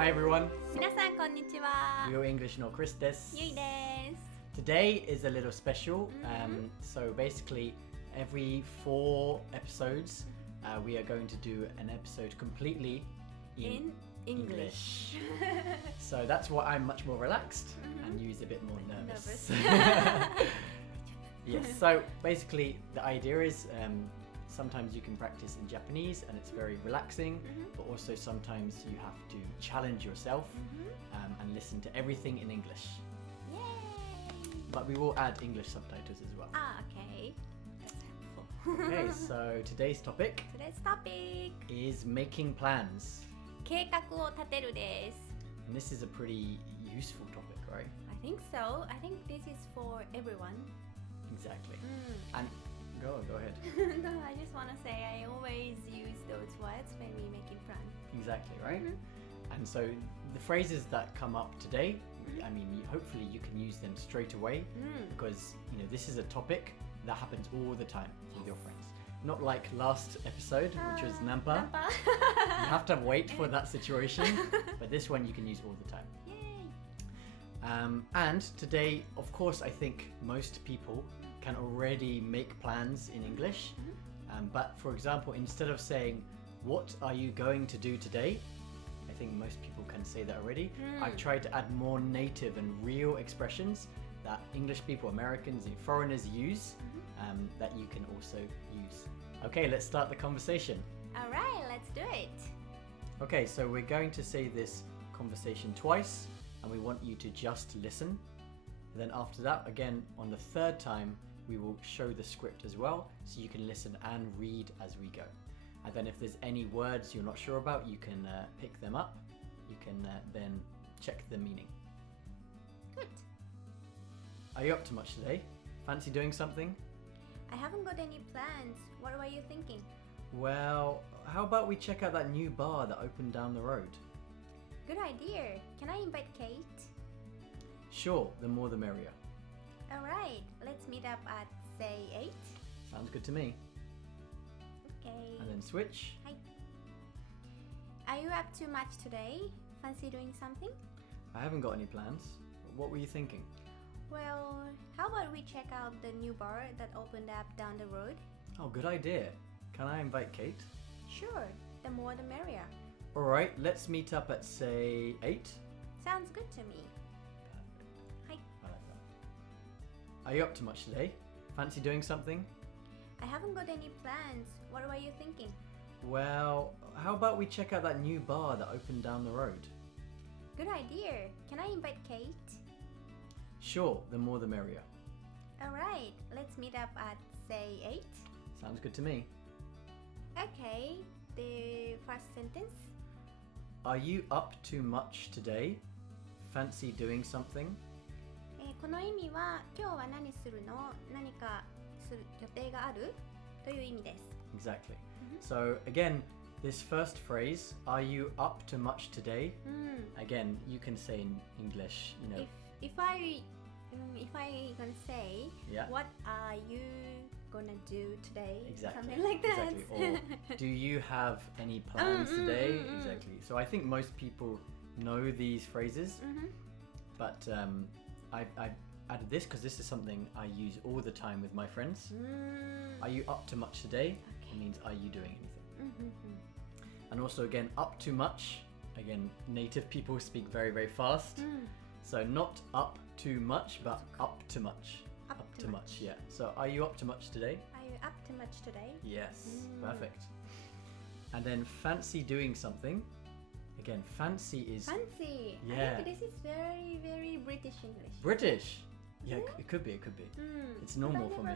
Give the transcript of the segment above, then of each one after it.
Hi everyone. 皆さんこんにちは。 Real English no Chris です。ゆいです。 Today is a little special. So basically, every 4 episodes, we are going to do an episode completely in English. So that's why I'm much more relaxed and Yu's a bit more nervous. Yes. So basically, the idea is. Sometimes you can practice in Japanese and it's very relaxing, but also sometimes you have to challenge yourself and listen to everything in English. Yay! But we will add English subtitles as well. Okay. That's helpful. Okay, so today's topic Today's topic is making plans. 計画を立てるです。 And this is a pretty useful topic, right? I think so. I think this is for everyone. Exactly. And go ahead. No, I just want to say I always use those words when we make a plan. Exactly, right? And so the phrases that come up today, I mean, hopefully you can use them straight away because, this is a topic that happens all the time with your friends. Not like last episode, which was Nampa. You have to wait for that situation, but this one you can use all the time. Yay! And today, of course, I think most people can already make plans in English. But for example, instead of saying, what are you going to do today? I think most people can say that already. I've tried to add more native and real expressions that English people, Americans and foreigners use that you can also use. Okay, let's start the conversation. Alright, let's do it. Okay, so we're going to say this conversation twice and we want you to just listen. Then after that, again, on the third time, we will show the script as well, so you can listen and read as we go. And then if there's any words you're not sure about, you can pick them up. You can then check the meaning. Good. Are you up to much today? Fancy doing something? I haven't got any plans. What were you thinking? Well, how about we check out that new bar that opened down the road? Good idea. Can I invite Kate? Sure, the more the merrier. Alright, let's meet up at, say, 8. Sounds good to me. Okay. And then switch. Hi. Are you up too much today? Fancy doing something? I haven't got any plans. What were you thinking? Well, how about we check out the new bar that opened up down the road? Oh, good idea. Can I invite Kate? Sure, the more the merrier. Alright, let's meet up at, say, 8. Sounds good to me. Hi. I like that. Are you up to much today? Fancy doing something? I haven't got any plans. What were you thinking? Well, how about we check out that new bar that opened down the road? Good idea. Can I invite Kate? Sure, the more the merrier. Alright, let's meet up at, say, 8. Sounds good to me. Okay, the first sentence. Are you up to much today? Fancy doing something? この意味は今日は何するの？何かする予定がある？という意味です。Exactly. So again, this first phrase, are you up to much today? Again, you can say in English, If I gonna say, Yeah. what are you gonna do today? Exactly. Something like that. Exactly. Or do you have any plans today? Exactly. So I think most people know these phrases, but I've added this because this is something I use all the time with my friends. Are you up to much today? It means are you doing anything? And also again, up to much. Again, native people speak very, very fast. So not up too much, but up to much. Up to much. Yeah. So are you up to much today? Are you up to much today? Yes. Perfect. And then fancy doing something. Again, fancy is Fancy. Yeah. I think this is very, very British English. British. Yeah, it could be. It's normal for me.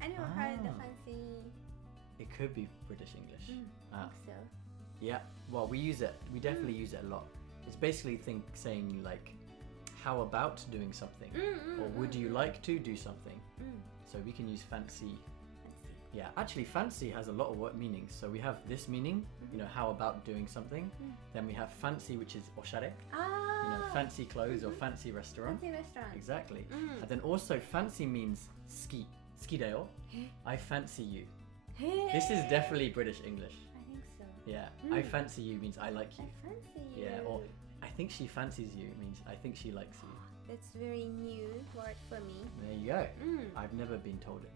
I never heard the Ah. fancy. It could be British English. I think so. Yeah. Well, we use it. We definitely use it a lot. It's basically saying like, how about doing something? Or would you like to do something? So we can use fancy. Fancy. Yeah, actually fancy has a lot of meanings. So we have this meaning, how about doing something. Then we have fancy, which is oshare, fancy clothes or fancy restaurant. Fancy restaurant. Exactly. And then also fancy means ski. Ski dayo. I fancy you. This is definitely British English. I think so. Yeah, I fancy you means I like you. I fancy you. Yeah, or I think she fancies you means I think she likes you. That's very new word for me. There you go. I've never been told it.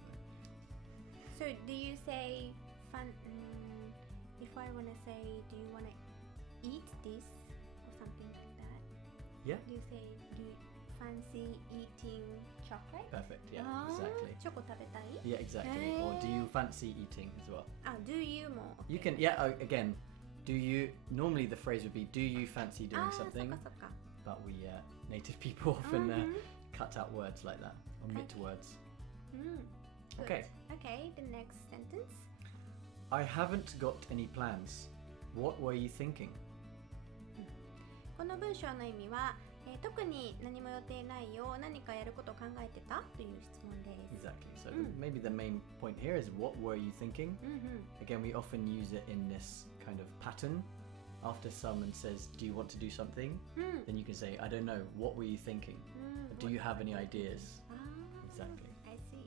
So do you say if I want to say, do you want to eat this or something like that? Yeah. Do you say, do you fancy eating chocolate? Perfect. Yeah, exactly. チョコ食べたい? Yeah, exactly. Or do you fancy eating as well? Do you も You can, yeah, again, do you, normally the phrase would be, do you fancy doing something? そっかそっか But we native people often cut out words like that, omit words. Good. Okay. Okay, the next sentence. I haven't got any plans. What were you thinking? この文章の意味は、特に何も予定ないよ、何かやることを考えてたという質問です。 Exactly. So maybe the main point here is what were you thinking? Again, we often use it in this kind of pattern. After someone says, do you want to do something? Then you can say, I don't know, what were you thinking? Do you have any ideas? Exactly. I see.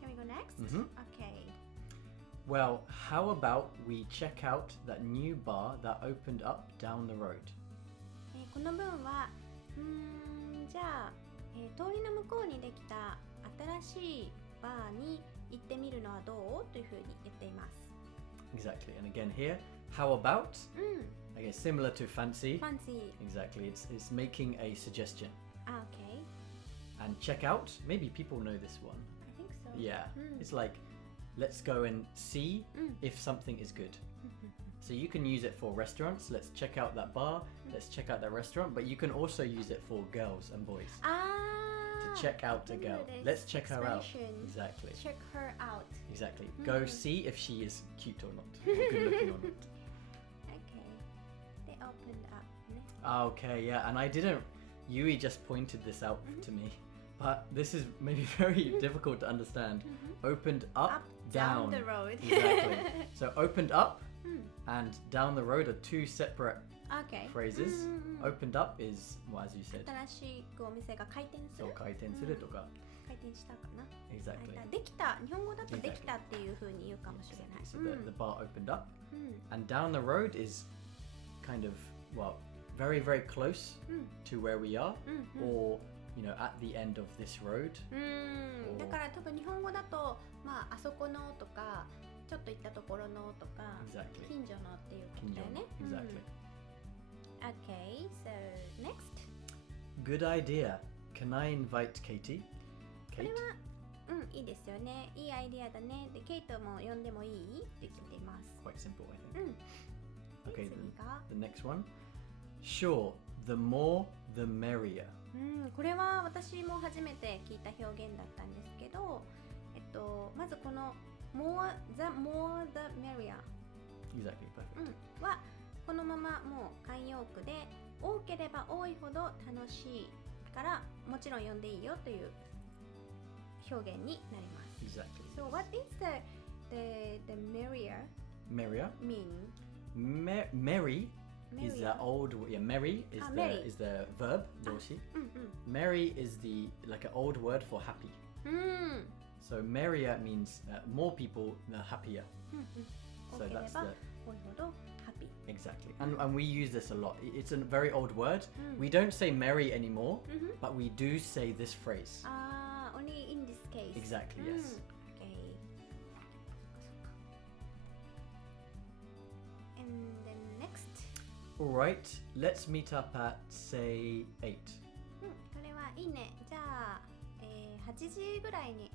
Can we go next? Okay. Well, how about we check out that new bar that opened up down the road? この文は、じゃあ、通りの向こうにできた新しいバーに行ってみるのはどうというふうに言っています。Exactly. And again here, how about? I guess similar to fancy. Fancy. Exactly. It's making a suggestion. Okay. And check out, maybe people know this one. I think so. Yeah. It's like, let's go and see if something is good. So you can use it for restaurants. Let's check out that bar. Let's check out that restaurant. But you can also use it for girls and boys. To check out a girl. Let's check her out. Exactly. Check her out. Exactly. Go see if she is cute or not. Or good looking or not. Okay. They opened up. Okay, yeah. And I didn't... Yui just pointed this out to me. But this is maybe very difficult to understand. Opened up, down the road. Exactly. So opened up and down the road are two separate Okay. phrases. Opened up is, well, as you said, 新しくお店が開店する。そう開店するとか。開店したかな。 Exactly. できた。日本語だとできたっていう風に言うかもしれない。 So the bar opened up. And down the road is kind of, well, very, very close to where we are. Or, you know, at the end of this road. だから多分日本語だと、まあ、あそこのとか、ちょっと行ったところのとか、 Exactly. 近所のっていうことだよね。 Exactly. Okay, so next. Good idea. Can I invite Katie? これは、いいですよね。いいアイディアだね。で、ケイトも呼んでもいいって聞いています。 Quite simple, I think. Okay, 次が the next one. Sure, the more, the merrier. これは私も初めて聞いた表現だったんですけど、まずこの more the merrier Exactly, perfect. はこのままもう慣用句で多ければ多いほど楽しいからもちろん読んでいいよという表現になります。 Exactly. So what is the merrier Merrier. mean? Merry is the old merry is merry. is the verb 動詞. Merry is the like an old word for happy. So merrier means more people, the happier. 多 So けれ that's ば the 多いほど happy. exactly. And we use this a lot. It's a very old word. We don't say merry anymore, but we do say this phrase. Only in this case. Exactly, yes. Okay. And then next. All right, let's meet up at say 8. これはいいね。じゃあ、8時ぐらいに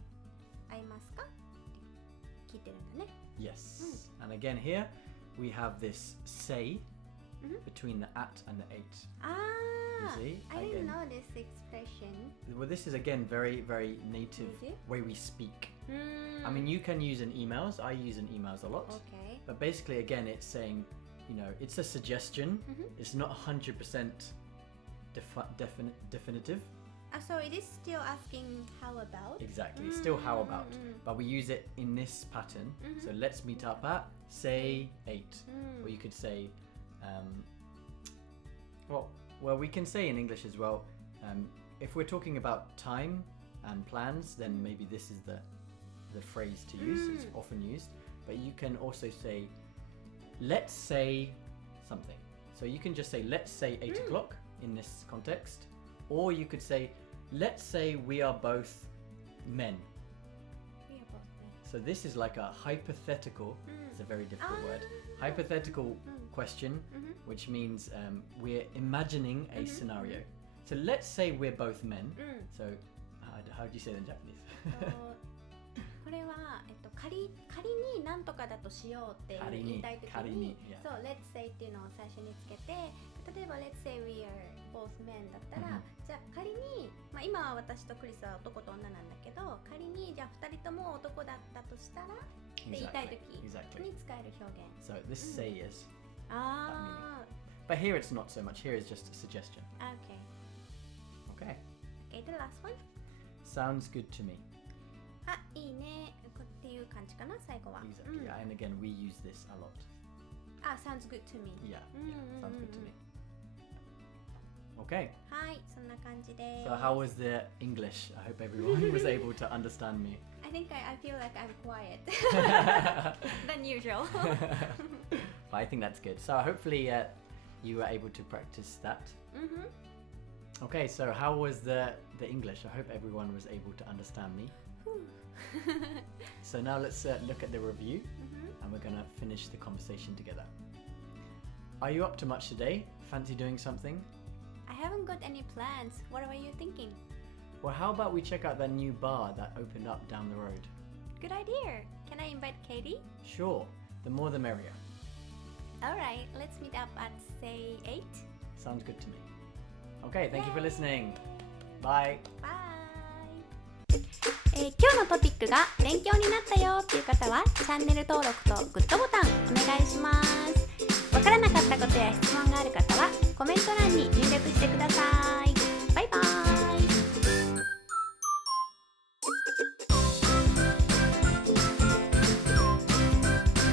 会いますかって聞いてるんだね。 Yes. And again here we have this say between the at and the 8. You see? I didn't Again. know this expression. Well, this is again very, very native Native? way we speak. I mean, you can use in emails. I use in emails a lot. Okay. But basically, again, it's saying, you know, it's a suggestion. It's not 100% definitive. So it is still asking how about? Exactly. Still how about. But we use it in this pattern. So let's meet up at, say, 8. Or you could say, well, we can say in English as well, if we're talking about time and plans, then maybe this is the phrase to use. It's often used. But you can also say, let's say something. So you can just say, let's say 8 o'clock in this context. Or you could say, let's say we are both men. So this is like a hypothetical, it's a very difficult word, hypothetical question, which means we're imagining a scenario. So let's say we're both men. So how do you say that in Japanese? これは、仮に何とかだとしようって言いたいときに、そう、let's say っていうのを最初につけて、例えば let's say we are both men だったら、じゃあ仮に、今は私とクリスは男と女なんだけど、仮にじゃあ2人とも男だったとしたらって言いたいときに使える表現。So this say is that meaning. But here it's not so much. Here is just a suggestion. Okay. Okay, the last one. Sounds good to me. あ、いいねっていう感じかな、最後は。Exactly. Yeah, and again, we use this a lot. Sounds good to me. Yeah, sounds good to me. Okay. はい、そんな感じです。So how was the English? I hope everyone was able to understand me. I think I feel like I'm quiet than usual. But I think that's good. So hopefully you were able to practice that. Okay, so how was the English? I hope everyone was able to understand me. So now let's look at the review and we're going to finish the conversation together. Are you up to much today? Fancy doing something? I haven't got any plans. What are you thinking? Well, how about we check out that new bar that opened up down the road? Good idea. Can I invite Katie? Sure. The more the merrier. Alright, let's meet up at say 8. Sounds good to me. Okay, thank you for listening. Bye. Bye. 今日のトピックが勉強になったよっていう方はチャンネル登録とグッドボタンお願いします。わからなかったことや質問がある方はコメント欄に入力してください。